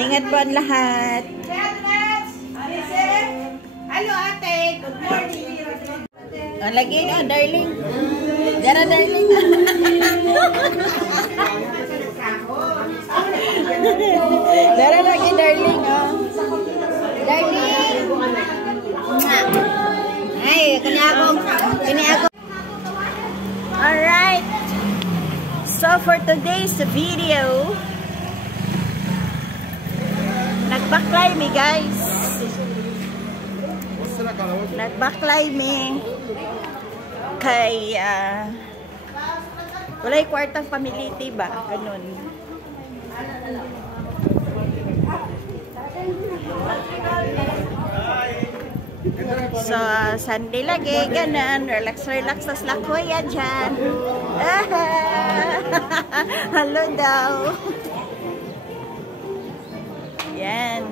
Ingat po ang lahat. Hello ate, good morning. Lagi na, darling. Dara, darling. Dara lagi, darling. Darling. Ay, kini ako. Alright. So for today's video, nagbaklay mi guys. Nagbaklay mi kay walay kwartang pamiliti ba? Ganun. So, Sunday lagi, ganun. Relax tas lakoya dyan. Hello daw. Yan.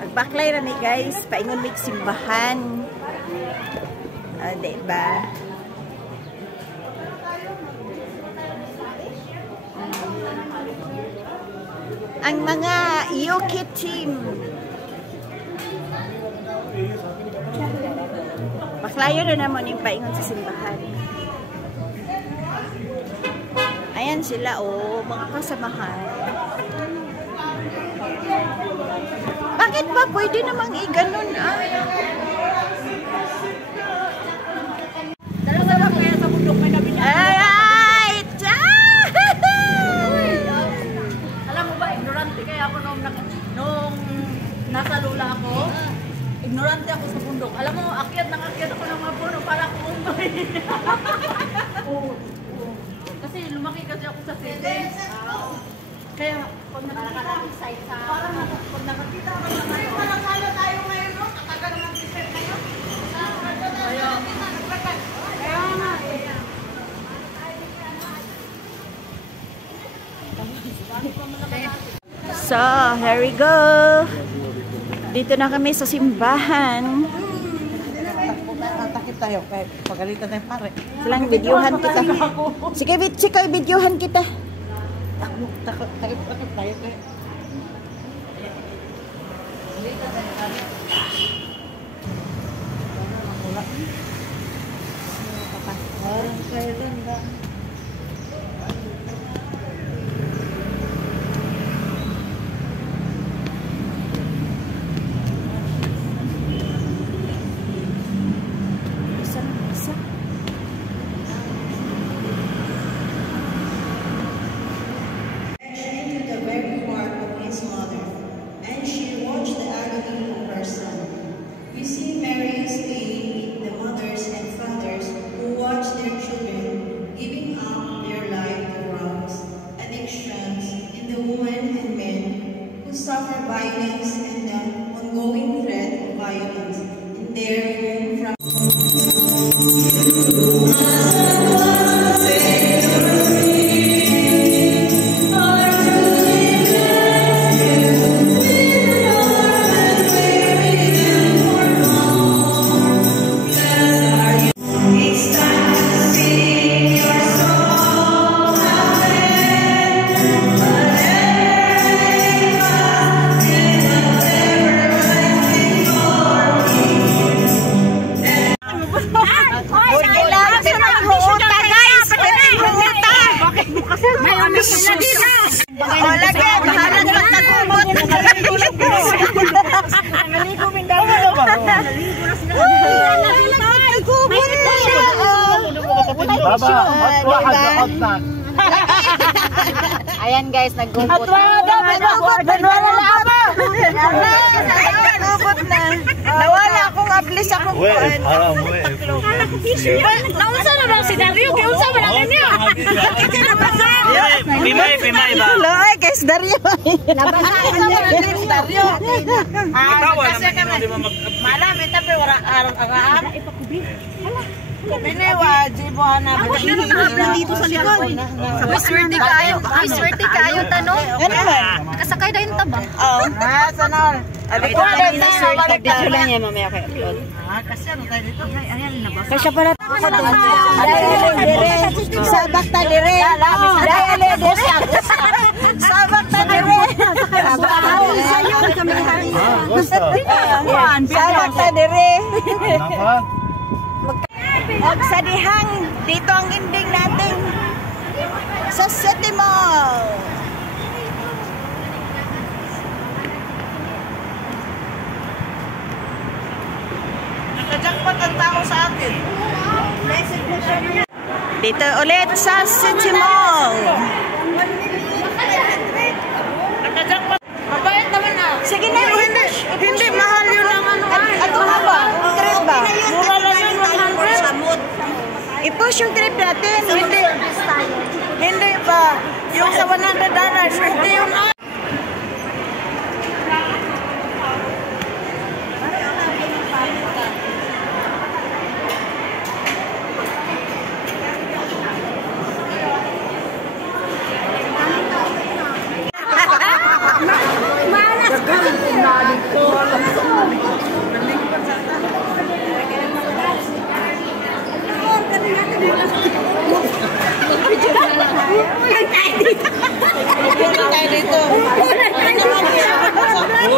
Magbaklay na ni guys. Paingon mig simbahan. Diba? Ang mga Yuki team. Baklayo na naman yung paingon sa simbahan. Ayan sila, oh, mga kasamahan. Bakit ba pwede namang i-ganon, Dalawa lang kaya sa bundok may nabinyan. Ay! Alam mo ba, ignorante kaya ako nung nasa lula ako. Ignorante ako sa bundok. Alam mo, akyat ako ng mga puno para kumay. Kasi lumaki kasi ako sa city. Kaya, pag nakakita ako sa ngayon, parang halo tayo ngayon, no? Katagal ng t-shirt ngayon. Kaya nga, So, here we go. Dito na kami sa simbahan. takip tayo, kaya pagalitan tayong pare. Silang videohan kita. Sige, videohan kita. Takip tayo, kaya. Parang kailan ba? Suffer violence and the ongoing threat of violence in their home from Ayan guys, naggumpot. Nawala akong ablis akong kuan. Naunsa na ba si Dario? Kiunsa ba namin niya? Pimay ba? Loy, guys, Dario. Nabasahin na ba ni Dario? Kasi kami Malam, ito pa wala araw-araw. Binewa, jibo na. Ako siya nang dito sa likod. May swerte kayo. May swerte kayo, tanong. Ano man? Nakasakay na yung taba. Oh. Sanol. Abi ko na sir, video lang yan mamaya kay upload. Kasi ano tayo dito? Ayan na ba? Kasi pala ako doon. Sabak ta dire. Dale dire. Sabak ta dire. Sayo kami sabak ta dire. Og sa dihang dito ang ending natin sa City Mall. Nakajakpat ang tao sa atin. Dito ulit sa City Mall. Nakajakpat. Mabait naman ah. Sige na, Hindi mahal yun ang ano. at ba? Trip ba? Mura lang yun 100. I-push yung trip natin. Hindi ba? Yung sa $100, hindi yun ah.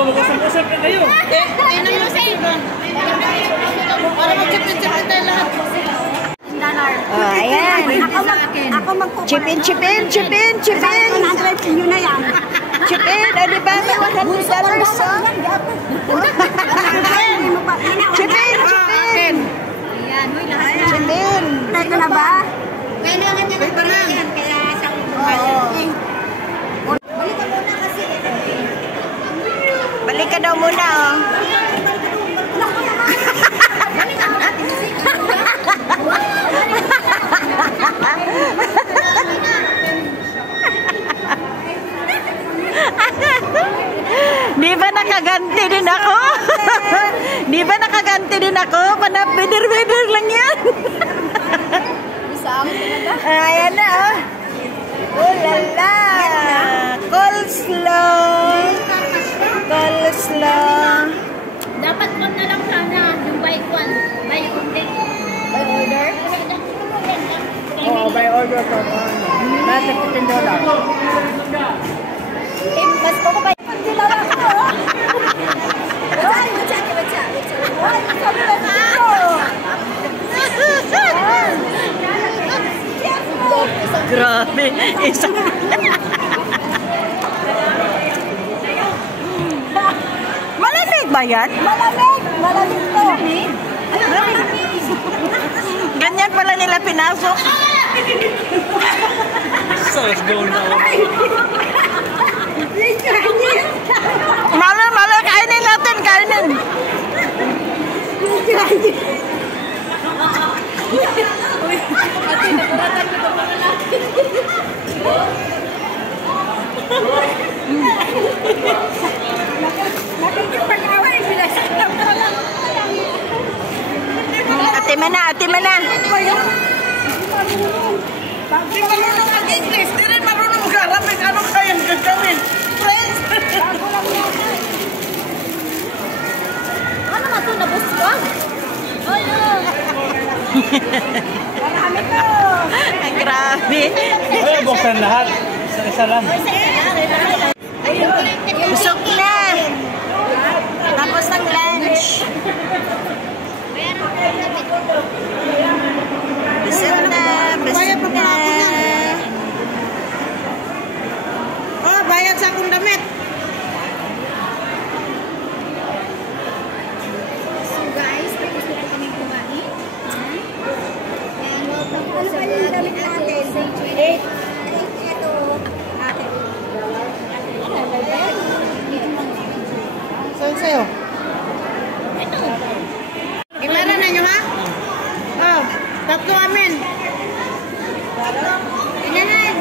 Mag-usap na kayo. Ayan. Chipin. Yun na yan. Chipin. O diba may $100 so? Chipin. Chipin. Ito na ba? Kailangan niya ng yan. Kaya sa balik ka muna kasi. Balik ka daw muna oh. Di ba nakaganti din ako? Di ba nakaganti din ako? Panapbidir-bidir lang yan. Ayan na oh. Oh lala. Coleslaw. Dapat mo na lang sana yung buy one. Buy order? Oo, by order pa. Nasa $15. Mas ko ba? Grabe. Isang malamig ba yan? Malamig to. Ganyan pala nila pinasok. So, let's go now. Mala, kainin natin, kainin. Ate mana. Di marunong mag-English. Di rin marunong mag-Arabic. Ano kayang gagawin? Friends? Ano nga ito? Nabuswag? Marami to. Grabe. Ay, buksan lahat. Isa lang. Busog na. Tapos ng lunch. Busog na. Oh, bayad sa akong damit. So guys, tapos na po kami kumain. And welcome po sa vlog natin. Ito, ate. Sa'yo. Gimana na nyo ha? Oh, tatlo amin. Inahan.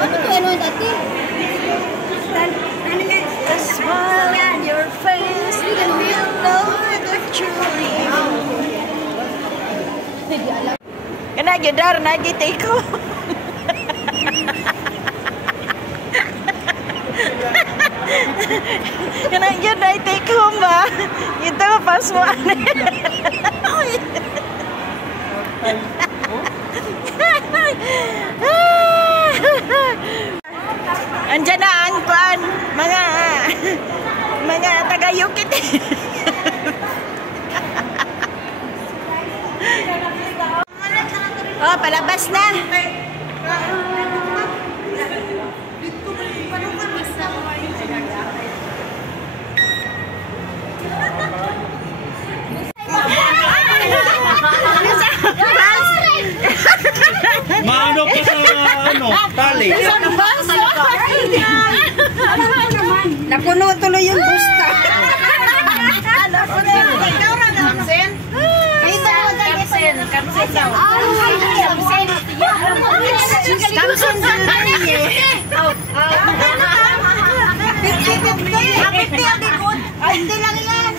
Ano to? Ano dati? Ano nga? The smile on your face, you will know the truth. Kana gyudar na gitay ko. Kanang yun ay take home ba? Ito pas mo. Andiyan na ang kuan, mga taga-Yukit. Oh, palabas na. Maano pa sa tali. Napuno tuloy yung busta. Hindi lang yan.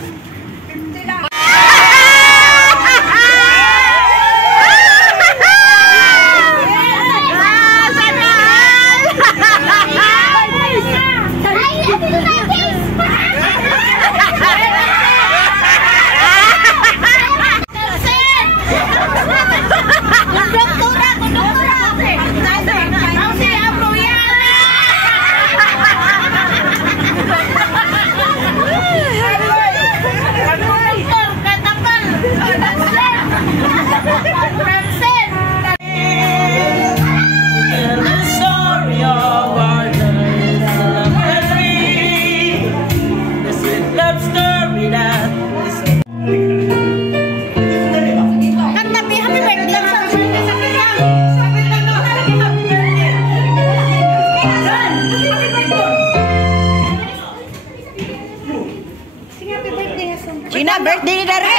Gina, birthday ni Dari.